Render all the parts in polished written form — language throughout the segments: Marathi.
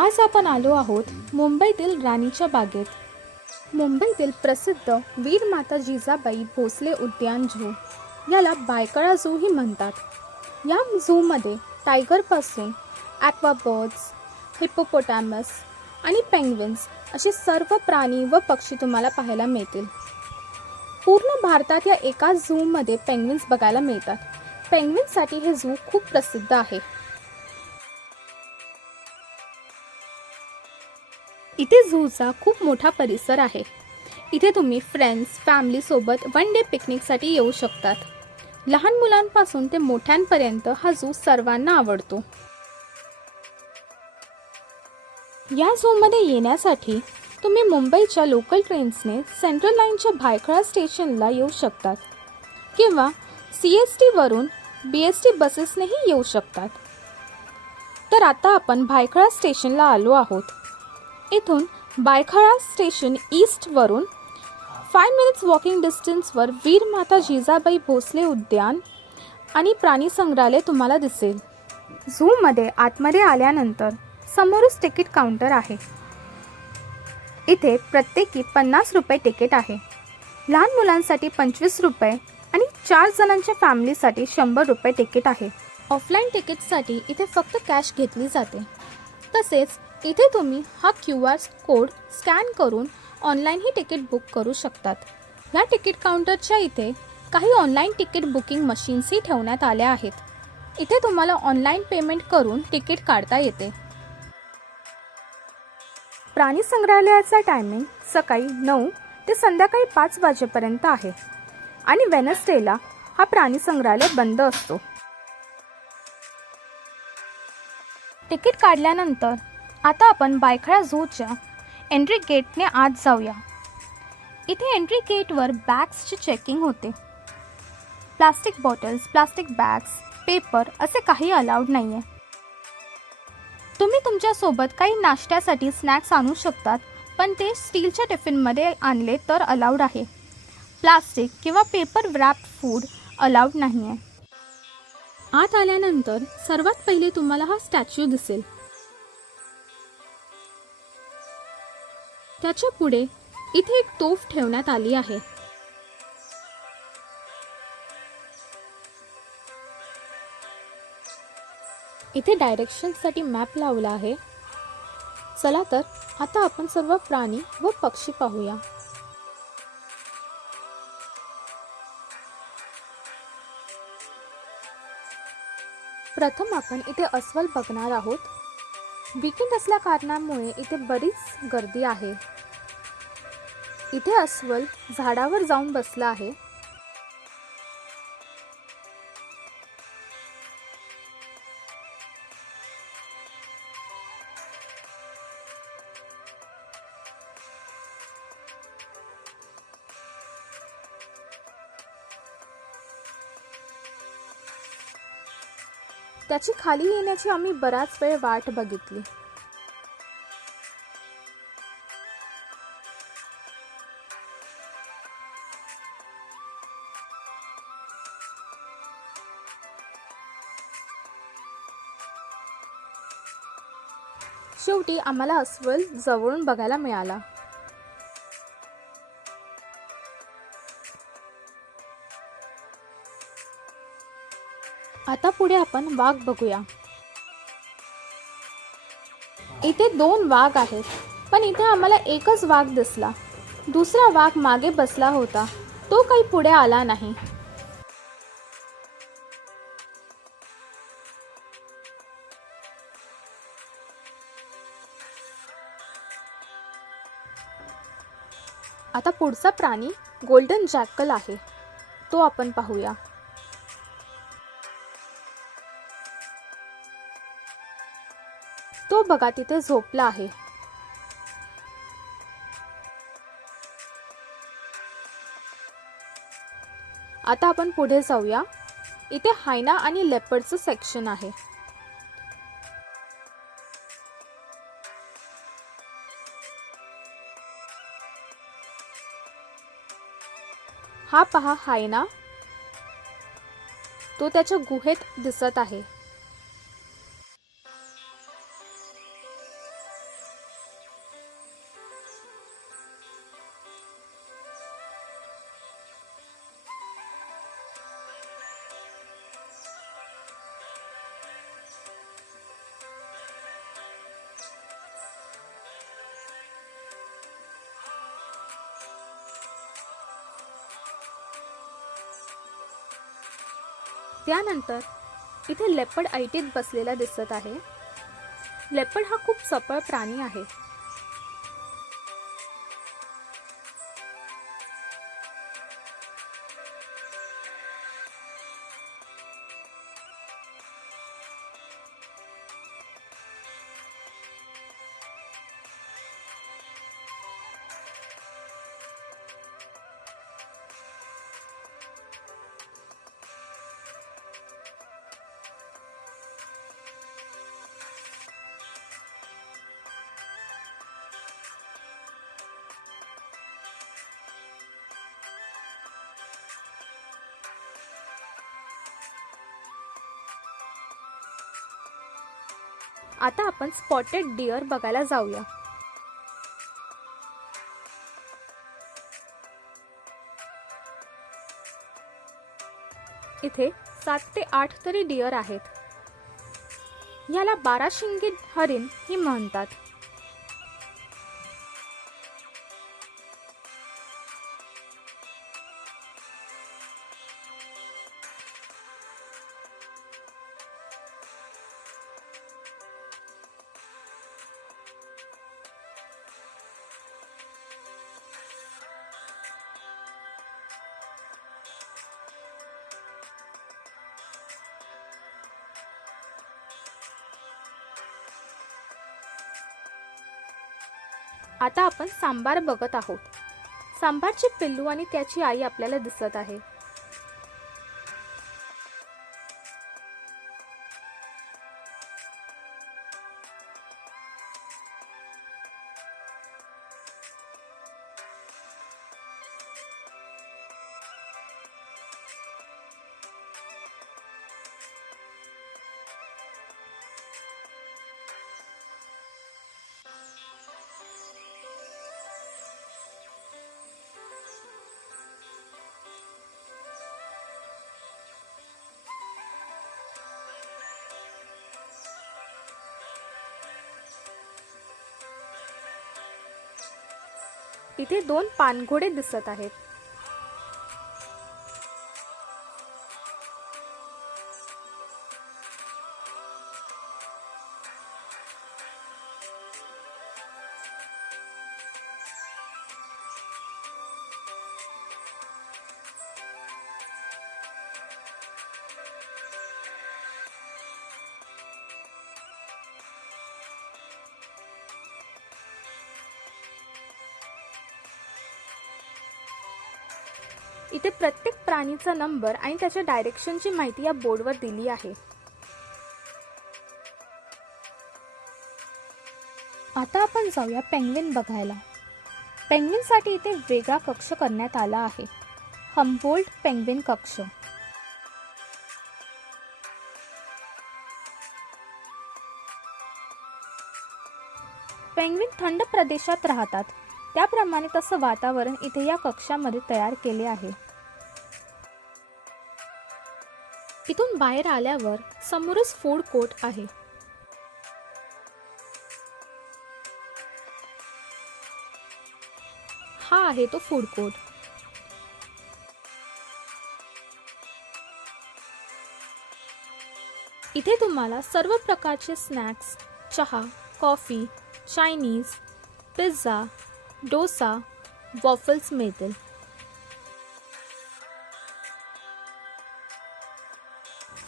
आज आपण आलो आहोत मुंबईतील राणीच्या बागेत. मुंबईतील प्रसिद्ध वीर माता जिजाबाई भोसले उद्यान झू, याला बायकळा झूही म्हणतात. या झूमध्ये टायगरपासून ॲक्वा बर्ड्स, हिप्पोपोटॅमस आणि पेंग्विन्स असे सर्व प्राणी व पक्षी तुम्हाला पाहायला मिळतील. पूर्ण भारतात या एका झूमध्ये पेंग्विन्स बघायला मिळतात. पेंग्विन्ससाठी हे झू खूप प्रसिद्ध आहे. इथे झूचा खूप मोठा परिसर आहे. इथे तुम्ही फ्रेंड्स, फॅमिलीसोबत वन डे पिकनिकसाठी येऊ शकतात. लहान मुलांपासून ते मोठ्यांपर्यंत हा झू सर्वांना आवडतो. या झूमध्ये येण्यासाठी तुम्ही मुंबईच्या लोकल ट्रेन्सने सेंट्रल लाईनच्या भायखळा स्टेशनला येऊ शकतात किंवा CST वरून BST बसेसनेही येऊ शकतात. तर आता आपण भायखळा स्टेशनला आलो आहोत. इथून भायखळा स्टेशन ईस्टवरून 5 मिनिट्स वॉकिंग डिस्टन्सवर वीर माता जिजाबाई भोसले उद्यान आणि प्राणी संग्रहालय तुम्हाला दिसेल. झूमध्ये आतमध्ये आल्यानंतर समोरच तिकीट काउंटर आहे. इथे प्रत्येकी 50 रुपये तिकीट आहे. लहान मुलांसाठी 25 रुपये आणि 4 जणांच्या फॅमिलीसाठी 100 रुपये तिकीट आहे. ऑफलाईन तिकीटसाठी इथे फक्त कॅश घेतली जाते. तसेच इथे तुम्ही हा QR कोड स्कॅन करून ऑनलाईनही तिकीट बुक करू शकतात. या तिकीट काउंटरच्या इथे काही ऑनलाईन तिकीट बुकिंग मशीन्सही ठेवण्यात आल्या आहेत. इथे तुम्हाला ऑनलाईन पेमेंट करून तिकीट काढता येते. प्राणी संग्रहालयाचा टायमिंग सकाळी 9 ते संध्याकाळी 5 वाजेपर्यंत आहे आणि वेडनेसडेला हा प्राणी संग्रहालय बंद असतो. तिकीट काढल्यानंतर आता आपण भायखळा झूच्या एंट्री गेटने आत जाऊया. इथे एंट्री गेटवर बॅग्सची चेकिंग होते. Plastic bottles, plastic bags, paper असे काही अलाउड नाही आहे. तुम्ही तुमच्यासोबत काही नाश्त्यासाठी स्नॅक्स आणू शकतात, पण ते स्टीलच्या टिफिनमध्ये आणले तर अलाउड आहे. प्लास्टिक किंवा पेपर व्रॅप्ड फूड अलाउड नाही आहे. आत आल्यानंतर सर्वात पहिले तुम्हाला हा स्टॅच्यू दिसेल. त्याच्या पुढे इथे एक तोफ ठेवण्यात आली आहे. इथे डायरेक्शनसाठी मॅप लावला आहे. चला तर आता आपण सर्व प्राणी व पक्षी पाहूया. प्रथम आपण इथे अस्वल बघणार आहोत. वीकेंड असल्या कारणामुळे इथे बरीच गर्दी आहे. इथे अस्वल झाडावर जाऊन बसला आहे. त्याची खाली येण्याची आम्ही बराच वेळ वाट बघितली. शेवटी आम्हाला अस्वल जवळून बघायला मिळाला. आता पुढे आपण वाघ बघूया. इथे 2 वाघ आहेत, पण इथे आम्हाला एकच वाघ दिसला. दुसरा वाघ मागे बसला होता, तो काही पुढे आला नाही. आता पुढचा प्राणी गोल्डन जॅकल आहे, तो आपण पाहूया. तो बघा तिथे झोपला आहे. आता आपण पुढे जाऊया. इथे हायना आणि लेपर्डचं सेक्शन आहे. हा पहा हायना, तो त्याच्या गुहेत दिसत आहे. त्यानंतर इथे लेपर्ड ऐटीत बसलेला दिसत आहे. लेपर्ड हा खूप चपळ प्राणी आहे. आता आपण स्पॉटेड डिअर बघायला जाऊया. इथे 7 ते 8 तरी डिअर आहेत. याला 12 शिंगी हरिण ही म्हणतात. आता आपण सांबार बघत आहोत. सांबारचे पिल्लू आणि त्याची आई आपल्याला दिसत आहे. इथे 2 पानघोडे दिसत आहेत. इथे प्रत्येक प्राणीचा नंबर आणि त्याच्या डायरेक्शनची माहिती या बोर्डवर दिली आहे. आता आपण जाऊया पेंग्विन बघायला. पेंग्विनसाठी इथे वेगळा कक्ष करण्यात आला आहे, हम्बोल्ट पेंग्विन कक्ष. पेंग्विन थंड प्रदेशात राहतात, त्याप्रमाणे तसं वातावरण इथे या कक्षामध्ये तयार केले आहे. इथून बाहेर आल्यावर समोरच फूड कोर्ट आहे. हा आहे तो फूड कोर्ट. इथे तुम्हाला सर्व प्रकारचे स्नॅक्स, चहा, coffee, Chinese, pizza, dosa, waffles मिळतील.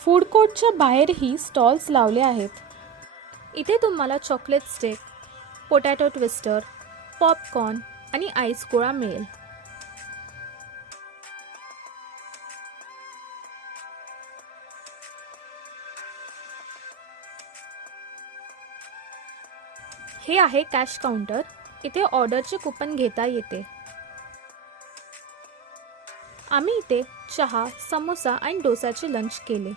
फूड कोर्टच्या बाहेरही स्टॉल्स लावले आहेत. इथे तुम्हाला chocolate stick, potato twister, popcorn आणि आईस गोळा मिळेल. हे आहे कॅश काउंटर. इथे ऑर्डरचे कूपन घेता येते. आम्ही इथे चहा, समोसा आणि डोसाचे लंच केले.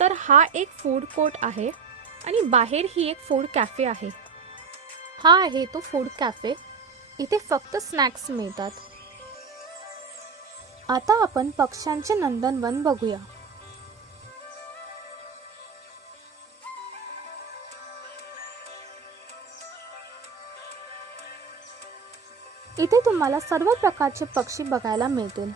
तर हा एक फूड कोर्ट आहे आणि बाहेर ही एक फूड कॅफे आहे. हा आहे तो फूड कॅफे. इथे फक्त स्नॅक्स मिळतात. आता आपण पक्ष्यांचे नंदनवन बघूया. इथे तुम्हाला सर्व प्रकारचे पक्षी बघायला मिळतील.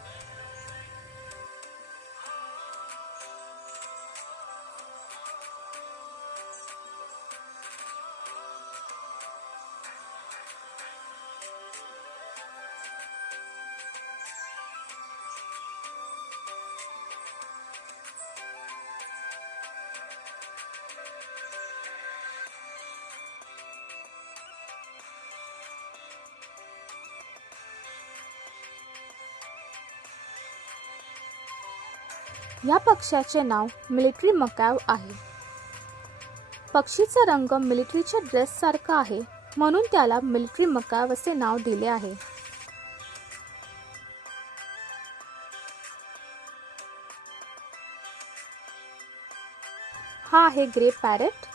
या पक्ष्याचे नाव मिलिटरी मकॅव आहे. पक्षीचा रंग मिलिटरीच्या ड्रेससारखा आहे, म्हणून त्याला मिलिटरी मकॅव असे नाव दिले आहे. हा आहे ग्रे पॅरेट.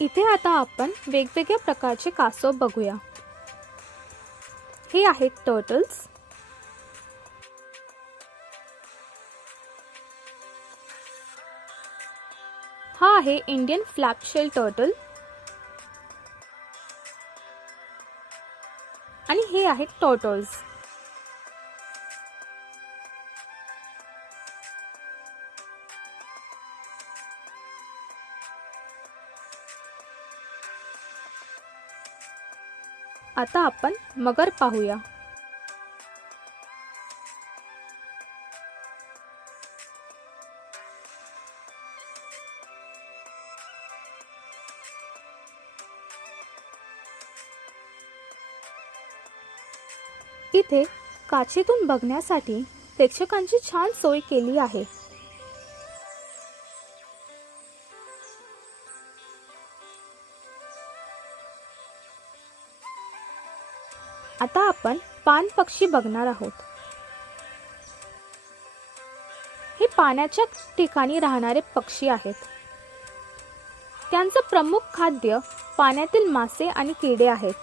इथे आता आपण वेगवेगळ्या प्रकारचे कासव बघूया. हे आहेत टर्टल्स. हा आहे इंडियन फ्लॅपशेल टर्टल आणि हे आहेत टॉर्टोइज. आता आपण मगर पाहूया. इथे काचेतून बघण्यासाठी प्रेक्षकांची छान सोय केली आहे. आता आपण पान पक्षी बघणार आहोत. हे पाण्याच्या ठिकाणी राहणारे पक्षी आहेत. त्यांचं प्रमुख खाद्य पाण्यातील मासे आणि किडे आहेत.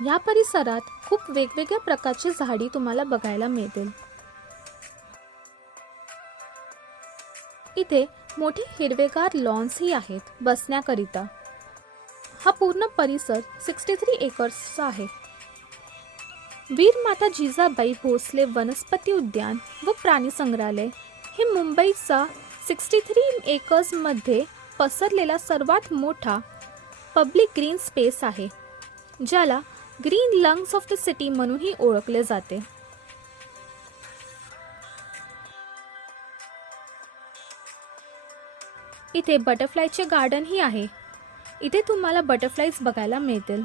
या परिसरात खूप वेगवेगळ्या प्रकारची झाडी तुम्हाला बघायला मिळतील. इथे मोठे हिरवेगार लॉन्सही आहेत बसण्याकरिता. हा पूर्ण परिसर 63 एकर्सचा आहे. वीर माता जिजाबाई भोसले वनस्पती उद्यान व प्राणी संग्रहालय हे मुंबईचा 63 एकर्समध्ये पसरलेला सर्वात मोठा पब्लिक ग्रीन स्पेस आहे, ज्याला green lungs of the city म्हणूनही ओळखले जाते. इथे बटरफ्लायचे गार्डनही आहे. इथे तुम्हाला बटरफ्लाईज बघायला मिळतील.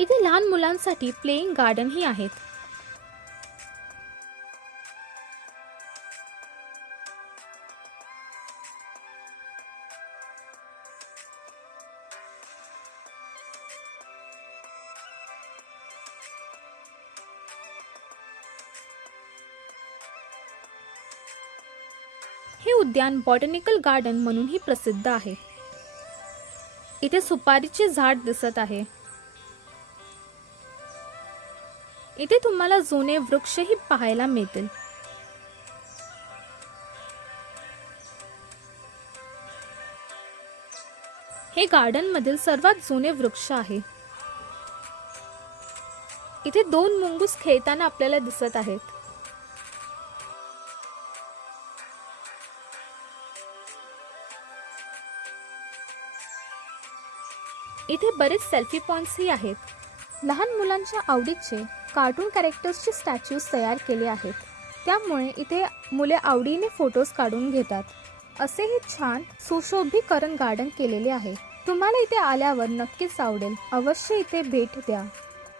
इथे लहान मुलांसाठी प्लेइंग गार्डनही आहेत. हे उद्यान बॉटॅनिकल गार्डन म्हणूनही प्रसिद्ध आहे. इथे सुपारीचे झाड दिसत आहे. इथे तुम्हाला जुने वृक्षही पाहायला मिळतील. हे गार्डन मधील सर्वात जुने वृक्ष आहे. इथे 2 मुंगूस खेळताना आपल्याला दिसत आहेत. इथे बरेच सेल्फी पॉइंट्सही आहेत. लहान मुलांच्या आवडीचे कार्टून कॅरेक्टर्सचे स्टॅच्यूज तयार केले आहेत, त्यामुळे इथे मुले आवडीने फोटोज काढून घेतात. असेही छान सुशोभीकरण गार्डन केलेले आहे. तुम्हाला इथे आल्यावर नक्कीच आवडेल. अवश्य इथे भेट द्या.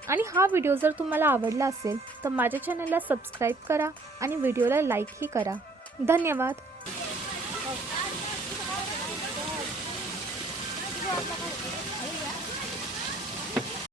आणि हा व्हिडिओ जर तुम्हाला आवडला असेल तर माझ्या चॅनलला सबस्क्राईब करा आणि व्हिडिओला लाईकही करा. धन्यवाद.